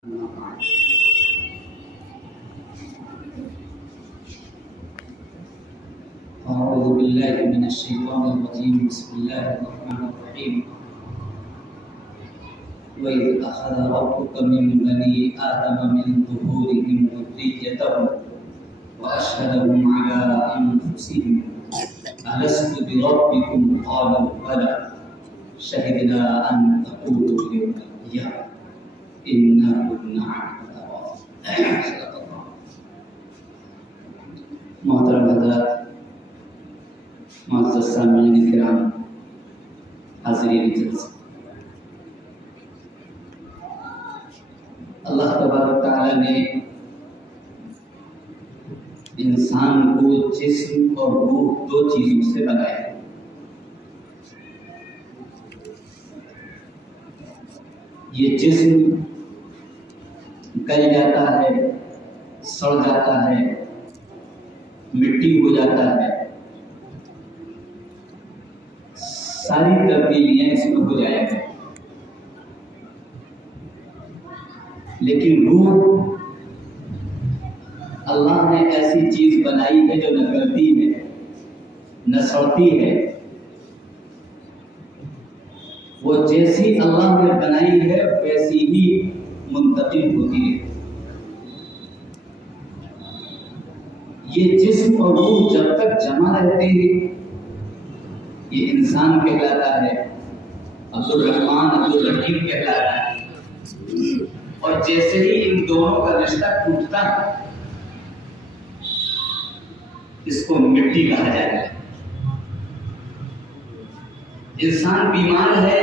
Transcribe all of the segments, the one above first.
أعوذ بالله من الشيطان الرجيم. بسم الله الرحمن الرحيم. وإذ أخذ ربك من بني آدم من ظهورهم ذريتهم وأشهدهم على أنفسهم ألست بربكم قالوا بلى شهدنا أن تقولوا يوم القيامة إنا كنا عنك غافلين. محترم حضرات، معزز سامعین کرام، حاضرین جلسہ، اللہ تبارک تعالی نے انسان کو جسم اور روح دو چیزوں سے بنایا ہے۔ یہ جسم گل جاتا ہے، سڑ جاتا ہے، مٹی ہو جاتا ہے، ساری تبدیلیاں اس میں ہو جائے گا، لیکن روح اللہ نے ایسی چیز بنائی ہے جو نہ گلتی ہے نہ سڑتی ہے۔ وہ جیسی اللہ نے بنائی ہے ویسی ہی منتقل ہوتی ہے۔ یہ جسم اور روح جب تک جمع رہتے ہیں یہ انسان کہلاتا ہے، عبد الرحمن عبد الرحیم کہلاتا ہے، اور جیسے ہی ان دونوں کا رشتہ ٹوٹتا ہے اس کو مٹی کہا جاتا ہے۔ انسان بیمار ہے،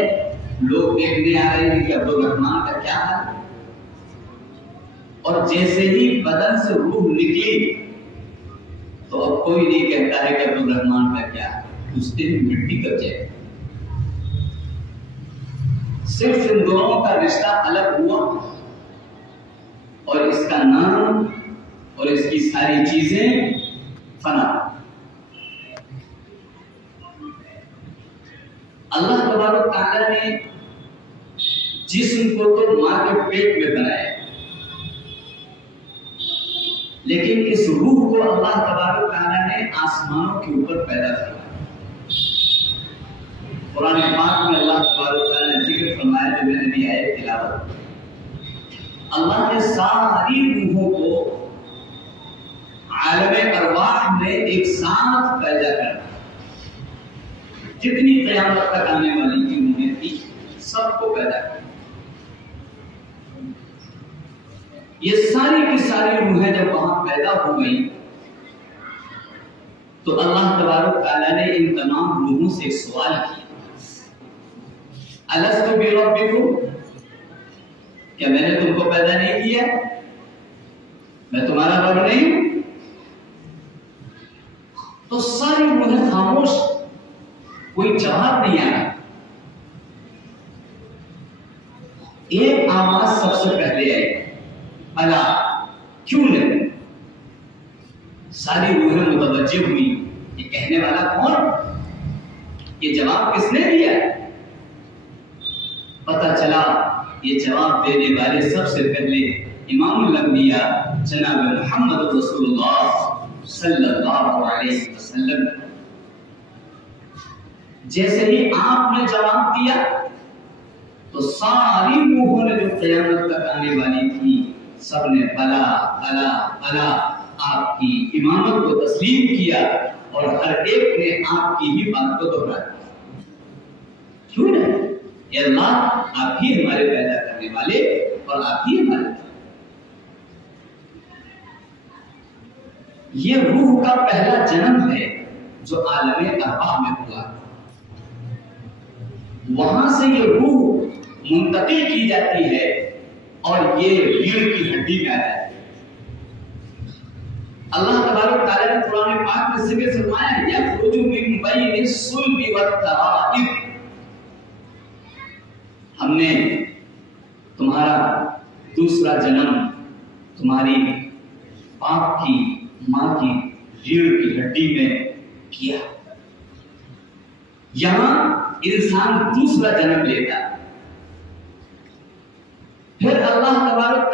لوگ دیکھنے آ رہے ہیں کہ عبد الرحمن کا کیا حال، اور جیسے ہی بدن سے روح نکلی تو اب کوئی نہیں کہتا ہے کہ عبد الرحمن کا کیا ہے، اس دن مٹی کر جائے۔ صرف ان دونوں کا رشتہ الگ ہوا اور اس کا نام اور اس کی ساری چیزیں فنا۔ اللہ تبارک تعالی نے جسم کو تو ماں کے پیٹ میں بنایا، لیکن اس روح کو اللہ تبارک تعالی نے آسمانوں کے اوپر پیدا کیا۔ قرآن پاک میں اللہ تبارک تعالی نے ذکر فرمایا، جو میں نے بھی آیت تلاوت، اللہ نے ساری روحوں کو عالم ارواح میں ایک ساتھ پیدا کر، جتنی قیامت تک آنے والی چیزیں تھی سب کو پیدا کر۔ یہ ساری کی ساری روحیں جب وہاں پیدا ہو گئی تو اللہ تبارک تعالیٰ نے ان تمام روحوں سے ایک سوال کیا، الست بربکم، کیا میں نے تم کو پیدا نہیں کیا؟ میں تمہارا رب نہیں؟ تو ساری روحیں خاموش، کوئی جواب نہیں آیا۔ ایک آواز سب سے پہلے آئی، بلا، کیوں نہیں؟ ساری روحیں متوجہ ہوئی، یہ کہنے والا کون؟ یہ جواب کس نے دیا؟ پتہ چلا یہ جواب دینے والے سب سے پہلے امام الانبیاء جناب محمد رسول اللہ صلی اللہ علیہ وسلم۔ جیسے ہی آپ نے جواب دیا تو ساری روحوں نے جو قیامت تک آنے والی تھی سب نے بلا بلا بلا آپ کی امامت کو تسلیم کیا، اور ہر ایک نے آپ کی ہی بات کو دہرایا۔ کیوں نہیں؟ اے اللہ، آپ ہی ہمارے پیدا کرنے والے اور آپ ہی ہمارے۔ یہ روح کا پہلا جنم ہے جو عالم ارواح میں ہوا، وہاں سے یہ روح منتقل کی جاتی ہے اور یہ ریڑھ کی ہڈی میں آ جاتی ہے۔ اللہ تبارک تعالیٰ نے قرآن پاک میں ذکر فرمایا ہے، یخرج من بین الصلب والترائب، ہم نے تمہارا دوسرا جنم تمہاری باپ کی ماں کی ریڑھ کی ہڈی میں کیا۔ یہاں انسان دوسرا جنم لیتا، پھر اللہ تبارک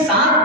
7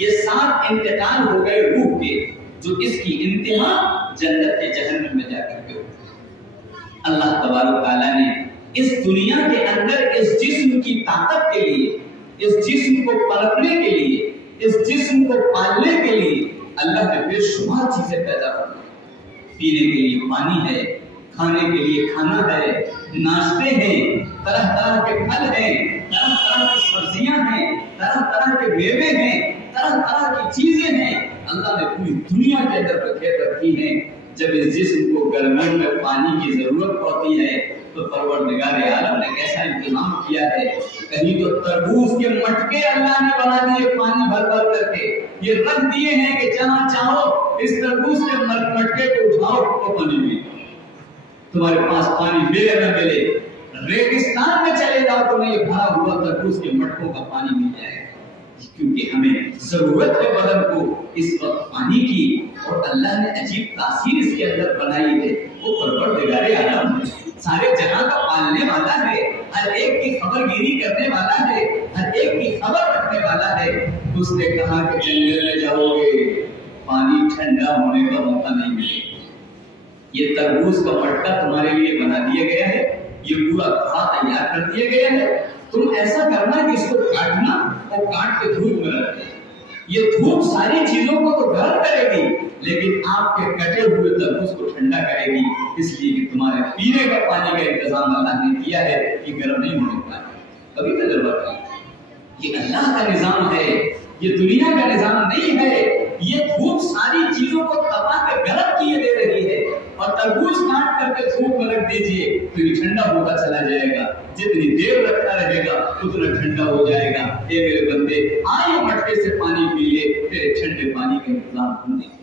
یہ 7 انتقال ہو گئے روح کے، جو اس کی انتہا جنت کے جہنم میں جا کر کے ہوگی۔ اللہ تبارک و تعالیٰ نے اس دنیا کے اندر اس جسم کی طاقت کے لیے، اس جسم کو پلٹنے کے لیے، اس جسم کو پالنے کے لیے اللہ نے بے شمار چیزیں پیدا کی۔ پینے کے لیے پانی ہے، کھانے کے لیے کھانا ہے، ناشتے ہیں، طرح طرح کے پھل ہیں، طرح طرح کی سبزیاں ہیں، طرح طرح کے میوے ہیں، طرح طرح کی چیزیں ہیں اللہ نے پوری دنیا کے اندر رکھی ہیں۔ جب اس جسم کو گرمیوں میں پانی کی ضرورت پڑتی ہے تو پروردگار عالم نے کیسا انتظام کیا ہے۔ کہیں تو تربوز کے مٹکے اللہ نے بنا دیے پانی بھر بھر کر کے، یہ رکھ دیے ہیں کہ جہاں چاہو اس تربوز کے مٹکے کو اٹھاؤ تو پانی میں تمہارے پاس پانی ملے نہ ملے، ریگستان میں چلے جاؤ تمہیں یہ بھرا ہوا تربوز کے مٹکوں کا پانی مل جائے گا، کیونکہ ہمیں ضرورت ہے بدن کو اس وقت پانی کی، اور اللہ نے عجیب تاثیر اس کے اندر بنائی ہے۔ وہ پروردگار عالم ہے، سارے جہاں کا پالنے والا ہے، ہر ایک کی خبر گیری کرنے والا ہے، ہر ایک کی خبر رکھنے والا ہے۔ اس نے کہا کہ جنگل میں جاؤ گے پانی ٹھنڈا ہونے کا موقع نہیں ملے گا، یہ تربوز کا مٹکا تمہارے لیے بنا دیا گیا ہے، یہ پورا گھڑا تیار کر دیا گیا ہے، تم ایسا کرنا کہ اس کو کاٹنا اور کاٹ کے دھوپ میں رکھ دیں۔ یہ دھوپ ساری چیزوں کو تو گرم کرے گی لیکن آپ کے کٹے ہوئے تربوز کو ٹھنڈا کرے گی، اس لیے کہ تمہارے پینے کا پانی کا انتظام اللہ نے کیا ہے کہ گرم نہیں ہونے پائے۔ کبھی تجربہ کریں، یہ اللہ کا نظام ہے، یہ دنیا کا نظام نہیں ہے۔ یہ دھوپ ساری چیزوں کو تپا کے گرم کیے دے رہی ہے، اور تربوز کاٹ کر کے دھوپ میں رکھ دیجئے تو یہ ٹھنڈا ہوتا چلا جائے گا، جتنی دیر رکھتا رہے گا اتنا ٹھنڈا ہو جائے گا۔ اے میرے بندے آئے مٹکے سے پانی پی لے، تیرے ٹھنڈے پانی کا انتظام ہم نے کیا۔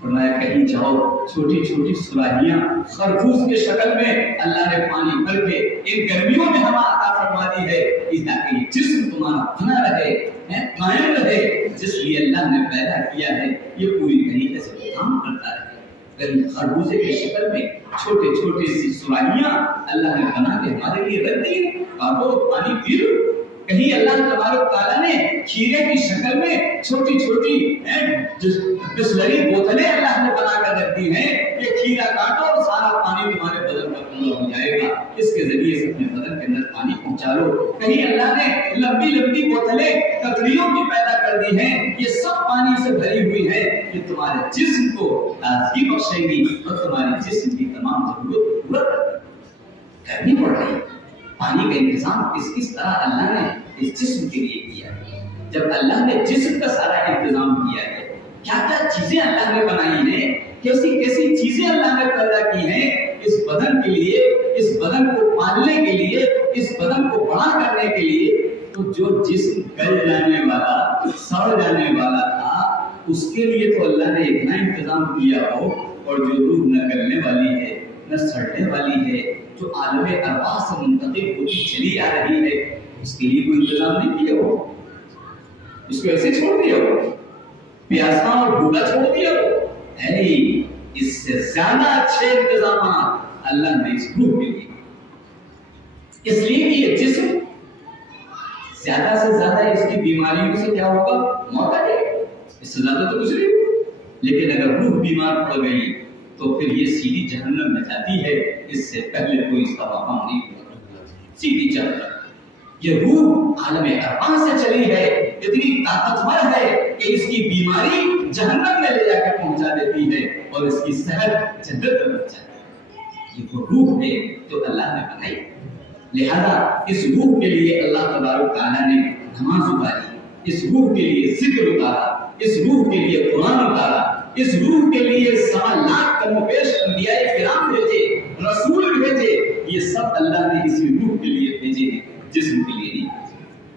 فرمایا کہیں جاؤ چھوٹی چھوٹی سراہیاں خربوز کے شکل میں اللہ نے پانی بھر کے ایک گرمیوں میں ہوا عطا فرما دی ہے تاکہ یہ جسم تمہارا بنا رہے، قائم رہے، جس لیے اللہ نے پیدا کیا ہے یہ پوری طریقے سے کام کرتا رہے۔ کہیں خربوزے کے شکل میں چھوٹے چھوٹے سی سراہیاں اللہ نے بنا کے ہمارے لیے رکھ دی، کاٹو پانی پی لو۔ کہیں اللہ تبارک تعالیٰ نے کھیرے کی شکل میں چھوٹی چھوٹی بسلری بوتلیں اللہ نے بنا کر رکھ دی ہیں، یہ کھیرا کاٹو اور سارا پانی تمہارے بدن میں پورا ہو جائے گا، اس کے ذریعے سے اپنے بدن کے اندر پانی پہنچا لو۔ کہیں اللہ نے لمبی لمبی بوتلیں ککڑیوں کی پیدا کر دی ہیں، یہ سب پانی سے بھری ہوئی ہیں، یہ تمہارے جسم کو تازگی بخشیں گی اور تمہارے جسم کی تمام ضرورت پورا کرنی پڑ رہی ہے۔ پانی کا انتظام کس طرح اللہ نے اس جسم کے لیے کیا ہے۔ جب اللہ نے جسم کا سارا انتظام کیا ہے، کیا کیا چیزیں اللہ نے بنائی ہیں، کیسی کیسی چیزیں اللہ نے پیدا کی ہیں اس بدن کے لیے، اس بدن کو پالنے کے لیے، اس بدن کو بڑا کرنے کے لیے، تو جو جسم گل جانے والا، سڑ جانے والا تھا، اس کے لیے تو اللہ نے اتنا انتظام کیا ہو، اور جو روح نہ گلنے والی ہے نہ سڑنے والی ہے، جو عالم ارواح سے منتقل ہوتی چلی آ رہی ہے، اس کے لیے کوئی انتظام نہیں کیا ہو، اس کو ایسے چھوڑ دیا ہو، پیاسا اور بھوکا چھوڑ دیا ہو۔ اس سے زیادہ اچھے انتظامات اللہ نے اس روح کے لیے، اس لیے کہ یہ جسم زیادہ سے زیادہ اس کی بیماریوں سے کیا ہوگا، موت آ جائے، اس سے زیادہ تو کچھ نہیں۔ لیکن اگر روح بیمار پڑ گئی تو پھر یہ سیدھی جہنم میں جاتی ہے، اس سے پہلے کوئی اس کا مقام نہیں ہوگا، سیدھی جہنم۔ یہ روح عالم ارواح سے چلی ہے، اتنی طاقتور ہے کہ اس کی بیماری جہنم میں لے جا کے پہنچا دیتی ہے اور اس کی صحت جنت میں پہنچ جاتی ہے۔ یہ وہ روح ہے جو اللہ نے بنائی، لہذا اس روح کے لیے اللہ تبارک تعالیٰ نے نماز اتاری، اس روح کے لیے ذکر اتارا، اس روح کے لیے قرآن اتارا، اس روح کے لیے 1.25 لاکھ کم و بیش انبیاء کرام بھیجے، رسول بھیجے، یہ سب اللہ نے اسی روح کے لیے بھیجے ہیں، جسم کے لیے نہیں۔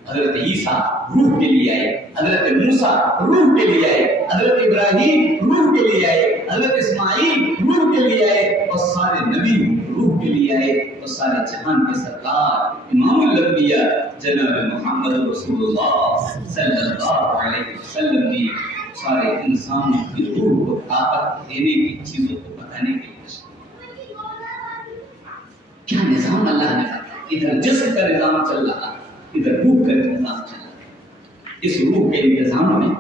حضرت عیسیٰ روح کے لیے آئے، حضرت موسیٰ روح کے لیے آئے، حضرت ابراہیم روح کے لیے آئے، حضرت اسماعیل روح کے لیے آئے، اور سارے نبی روح کے لیے آئے، اور سارے جہان کے سرکار امام الانبیاء جناب محمد رسول اللہ صلی اللہ علیہ وسلم نے سارے انسانوں کی روح کو طاقت دینے کی چیزوں کو بتانے کے لیے کیا نظام اللہ نے بنایا۔ ادھر جسم کا نظام چل رہا، ادھر روح کا نظام چل رہا۔ اس روح کے انتظام میں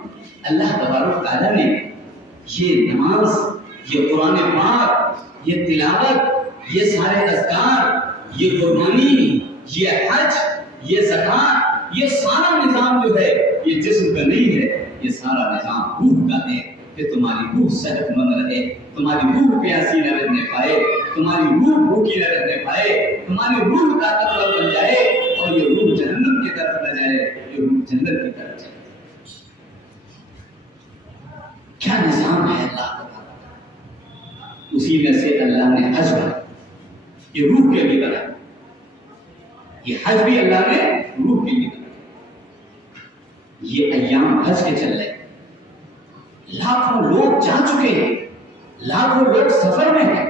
اللہ تبارک تعالیٰ نے یہ نماز، یہ قرآن پاک، یہ تلاوت، یہ سارے اذکار، یہ قربانی، یہ حج، یہ زکات، یہ سارا نظام جو ہے یہ جسم کا نہیں ہے، یہ سارا نظام روح کا ہے کہ تمہاری روح صحت مند رہے، تمہاری روح پیاسی نہ رہنے پائے، تمہاری روح بھوکی نہ رہنے پائے، تمہاری روح طاقتور بن جائے اور یہ روح جہنم کی طرف نہ جائے، یہ روح جنت کی طرف جائے۔ کیا نظام ہے اللہ کا؟ اسی میں سے اللہ نے حج بنا، یہ روح کے لیے بنا، یہ حج بھی اللہ نے روح کے لیے بنا۔ یہ ایام حج کے چل رہے، لاکھوں لوگ جا چکے ہیں، لاکھوں لوگ سفر میں ہیں،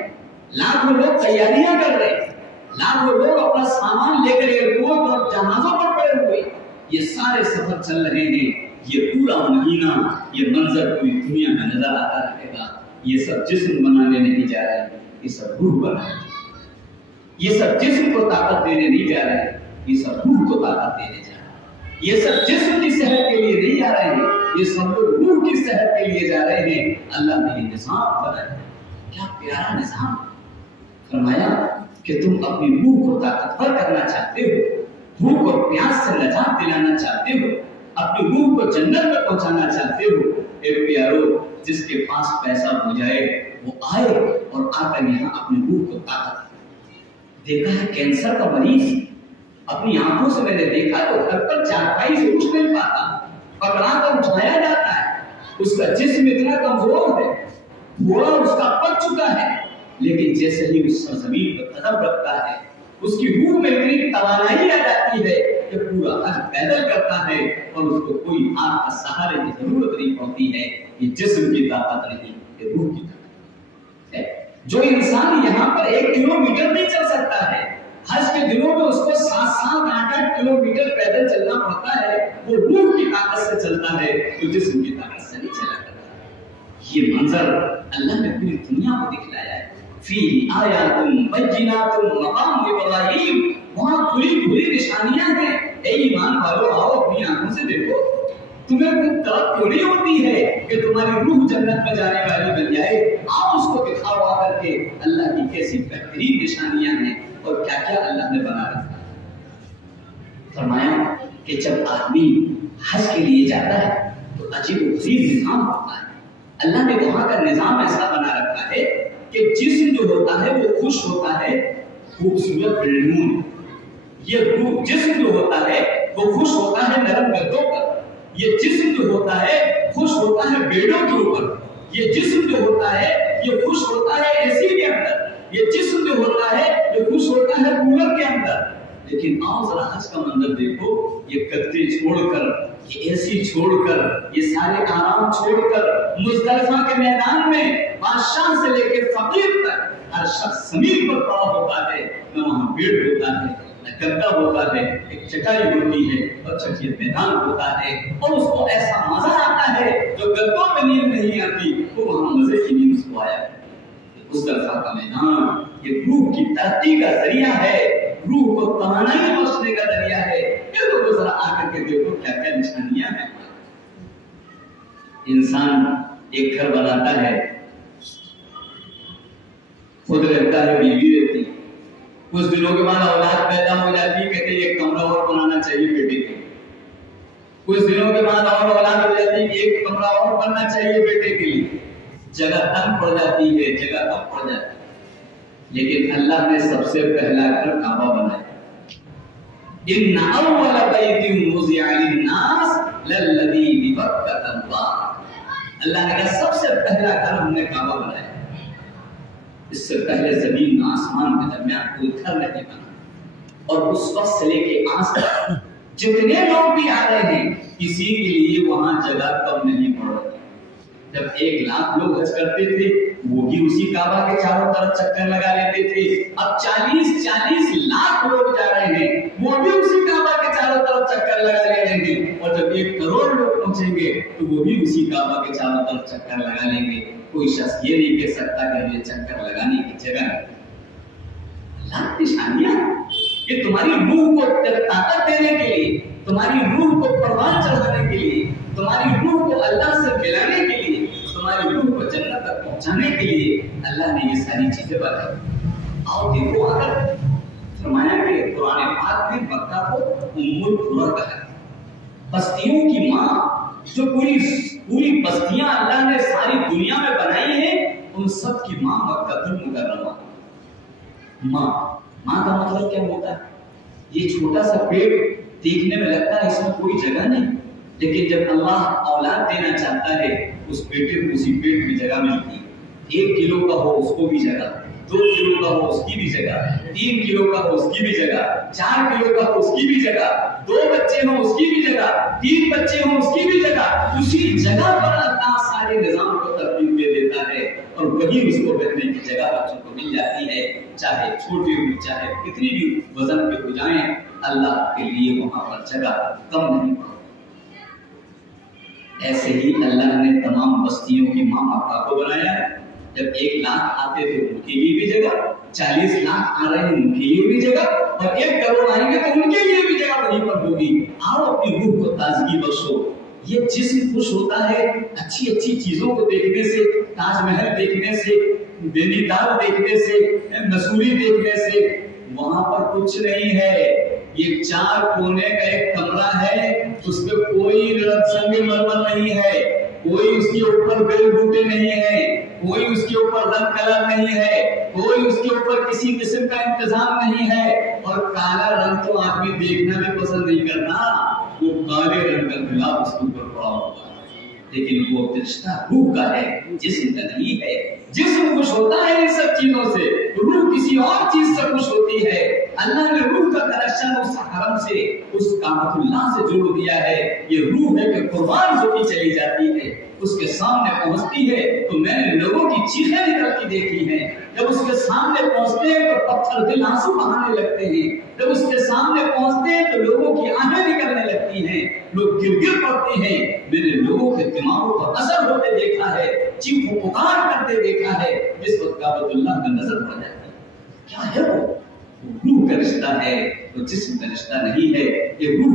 لاکھوں لوگ تیاریاں کر رہے ہیں، لاکھوں لوگ اپنا سامان لے کر ایئرپورٹ اور جہازوں پر پڑے ہوئے، یہ سارے سفر چل رہے ہیں۔ یہ پورا مہینہ یہ منظر پوری دنیا میں نظر آتا رہے گا۔ یہ سب جسم بنانے نہیں جا رہے، یہ سب روح بنانے، یہ سب جسم کو طاقت دینے نہیں جا رہے، یہ سب روح کو طاقت دینے جا رہے ہیں۔ یہ سب جسم کی صحت کے لیے نہیں جا رہے ہیں، یہ سب لوگ روح کی صحت کے لیے جا رہے ہیں۔ اللہ نے یہ نظام بنایا، کیا پیارا نظام۔ فرمایا کہ تم اپنی روح کو طاقتور کرنا چاہتے ہو، بھوک اور پیاس سے نجات دلانا چاہتے ہو، اپنی روح کو جنت میں پہنچانا چاہتے ہو، اے پیارو، جس کے پاس پیسہ ہو جائے وہ آئے اور آ کر یہاں اپنی روح کو طاقت دے۔ دیکھا ہے کینسر کا مریض، اپنی آنکھوں سے میں نے دیکھا تو گھر پر چارپائی سے اٹھ نہیں پاتا، پکڑا کر اٹھایا جاتا ہے، اس کا جسم اتنا کمزور ہے، گھوڑا اس کا پک چکا ہے، لیکن جیسے ہی اس سرزمین پر قدم رکھتا ہے اس کی روح میں اتنی توانائی آ جاتی ہے کہ پورا حج پیدل کرتا ہے اور اس کو کوئی ہاتھ کا سہارے کی ضرورت نہیں پڑتی ہے۔ یہ جسم کی طاقت نہیں، یہ روح کی طاقت ہے۔ جو انسان یہاں پر 1 کلومیٹر نہیں چل سکتا ہے، حج کے دنوں میں اس کو 7-7 8 کلومیٹر پیدل چلنا پڑتا ہے، وہ روح کی طاقت سے چلتا ہے، وہ جسم کی طاقت سے نہیں چلا کرتا۔ یہ منظر اللہ نے پوری دنیا کو دکھلایا ہے۔ فی آیات بینات مقام ابراہیم، وہاں کھلی نشانیاں ہیں۔ اے ایمان والو، آؤ اپنی آنکھوں سے دیکھو، تمہیں کوئی طلب کیوں نہیں ہوتی ہے کہ تمہاری روح جنت میں جانے والی بن جائے؟ آؤ اس کو دکھاؤ آ کر کے اللہ کی کیسی بہترین نشانیاں ہیں اور کیا کیا اللہ نے بنا رکھا ہے۔ فرمایا کہ جب آدمی حج کے لیے جاتا ہے تو عجیب و غریب نظام ہوتا ہے۔ اللہ نے وہاں کا نظام ایسا بنا رکھا ہے کہ جسم جو ہوتا ہے وہ خوش ہوتا ہے خوبصورت بلڈنگوں، یہ جسم جو ہوتا ہے وہ خوش ہوتا ہے نرم گدوں پر، یہ جسم جو ہوتا ہے خوش ہوتا ہے بیڑوں کے اوپر، یہ جسم جو ہوتا ہے یہ خوش ہوتا ہے اے سی کے اندر، یہ جسم جو ہوتا ہے یہ خوش ہوتا ہے کولر کے اندر۔ لیکن آؤ ذرا حج کا منظر دیکھو، یہ گدے چھوڑ کر، یہ اے سی چھوڑ کر، یہ سارے آرام چھوڑ کر مزدلفہ کے میدان میں بادشاہ سے لے کے فقیر تک ہر شخص زمین پر پڑا ہوتا ہے، نہ وہاں بیڑ ہوتا ہے، نہ گدا ہوتا ہے، ایک چٹائی ہوتی ہے اور چٹیل میدان ہوتا ہے، اور اس کو ایسا مزہ آتا ہے جو گدوں میں نیند نہیں آتی، وہ وہاں مزے کی نیند اس کو آیا ہے۔ مزدلفہ کا میدان یہ روح کی ترقی کا ذریعہ ہے، روح کو توانائی بخشنے کا ذریعہ ہے۔ پھر تو ذرا آ کر کے دیکھو کیا کیا نشانیاں ہیں۔ انسان ایک گھر بناتا ہے، خود رہتا ہے، بیوی رہتی، کچھ دنوں کے بعد اولاد پیدا ہو جاتی، کہتے ہیں ایک کمرہ اور بنانا چاہیے بیٹے کے، کچھ دنوں کے بعد اور اولاد ہو جاتی کہ ایک کمرہ اور بننا چاہیے بیٹے کے لیے، جگہ کم پڑ جاتی ہے، جگہ کم پڑ جاتی ہے۔ لیکن اللہ نے سب سے پہلا گھر کعبہ بنایا۔ ان اول بیت وضع للناس للذی ببکۃ مبارک، اللہ نے کہا سب سے پہلا گھر ہم نے کعبہ بنایا۔ اس سے پہلے زمین آسمان کے درمیان کوئی گھر نہیں بنا، اور اس وقت سے لے کے آج تک جتنے لوگ بھی آ رہے ہیں کسی کے لیے وہاں جگہ کم نہیں پڑ رہی۔ جب 1 لاکھ لوگ حج کرتے تھے وہ بھی اسی کعبہ کے چاروں طرف چکر لگا لیتے تھے، اب 40 لاکھ لوگ جا رہے ہیں وہ بھی اسی کعبہ کے چاروں طرف چکر لگا لے رہے ہیں، اور جب 1 کروڑ لوگ پہنچیں گے تو وہ بھی اسی کعبہ کے چاروں طرف چکر لگا لیں گے۔ کوئی شخص یہ نہیں کہہ سکتا کہ یہ چکر لگانے کی جگہ ہے۔ اللہ کی نشانیاں کہ تمہاری روح کو طاقت دینے کے لیے، تمہاری روح کو پروان چڑھانے کے لیے تمہاری روح کو اللہ سے ملانے کے لیے، تمہاری روح کو جنت تک پہنچانے کے لیے اللہ نے یہ ساری چیزیں بتائی۔ اور دیکھو اگر فرمایا کہ قرآن پاک میں مکہ کو ام القری کہا، بستیوں کی ماں، جو پوری بستیاں اللہ نے ساری دنیا میں بنائی ہیں، ان سب کی ماں مکہ المکرمہ۔ ماں کا مطلب کیا ہوتا ہے؟ یہ چھوٹا سا پیڑ دیکھنے میں لگتا ہے اس میں کوئی جگہ نہیں، لیکن جب اللہ اولاد دینا چاہتا ہے اس بیٹے کو اسی پیٹ میں جگہ ملتی ہے۔ 1 کلو کا ہو اس کو بھی جگہ، 2 کلو کا ہو اس کی بھی جگہ، 3 کلو کا ہو اس کی بھی جگہ، 4 کلو کا ہو اس کی بھی جگہ، 2 بچے ہوں اس کی بھی جگہ، 3 بچے ہوں اس کی بھی جگہ۔ اسی جگہ پر اللہ سارے نظام کو ترتیب دے دیتا ہے اور وہی اس کو رہنے کی جگہ بچوں کو مل جاتی ہے، چاہے چھوٹی ہو چاہے کتنی بھی وزن پہ ہو جائیں، اللہ کے لیے وہاں پر جگہ کم نہیں پڑتی۔ ایسے ہی اللہ نے تمام بستیوں کی ماں مکہ کو بنایا ہے۔ جب 1 لاکھ آتے تھے ان کے لیے بھی جگہ، 40 لاکھ آ رہے ہیں ان کے لیے بھی جگہ، اور 1 کروڑ آئیں گے تو ان کے لیے بھی جگہ وہیں پر ہوگی۔ آؤ اپنی روح کو تازگی بخشو۔ یہ جسم خوش ہوتا ہے اچھی اچھی چیزوں کو دیکھنے سے، تاج محل دیکھنے سے، نینی تال دیکھنے سے، مسوری دیکھنے سے۔ وہاں پر کچھ نہیں ہے، یہ 4 کونے کا ایک کمرہ ہے، اس پہ کوئی سنگ مرمر نہیں ہے، کوئی اس کے اوپر بیل بوٹے نہیں ہے، کوئی اس کے اوپر رنگ کلر نہیں ہے، کوئی اس کے اوپر کسی قسم کا انتظام نہیں ہے۔ اور کالا رنگ تو آدمی دیکھنا بھی پسند نہیں کرتا، وہ کالے رنگ کا گلاب اس کے اوپر پڑا ہوتا ہے، لیکن وہ رشتہ روح کا ہے، جسم کا نہیں ہے۔ جسم خوش ہوتا ہے ان سب چیزوں سے، روح کسی اور چیز سے خوش ہوتی ہے۔ اللہ نے روح کا کنیکشن اس حرم سے، اس کعبۃ اللہ سے جوڑ دیا ہے۔ یہ روح ہے کہ قربان ہوتی چلی جاتی ہے، اس کے سامنے پہنچتی ہے تو میں نے لوگوں کی چیخیں نکلتی دیکھی ہیں۔ جب اس کے سامنے پہنچتے ہیں تو پتھر دل آنسو بہانے لگتے ہیں، جب اس کے سامنے پہنچتے ہیں تو لوگوں کی آنکھیں نکلنے لگتی ہیں، لوگ گر پڑتے ہیں۔ میں نے لوگوں کے دماغوں پر اثر ہوتے دیکھا ہے، چیخ و پکار کرتے دیکھا ہے۔ جس وقت کعبۃ اللہ میں نظر پڑ جاتی ہے، کیا ہے وہ؟ روح کا رشتہ ہے، وہ جسم کا رشتہ نہیں ہے۔ یہ روح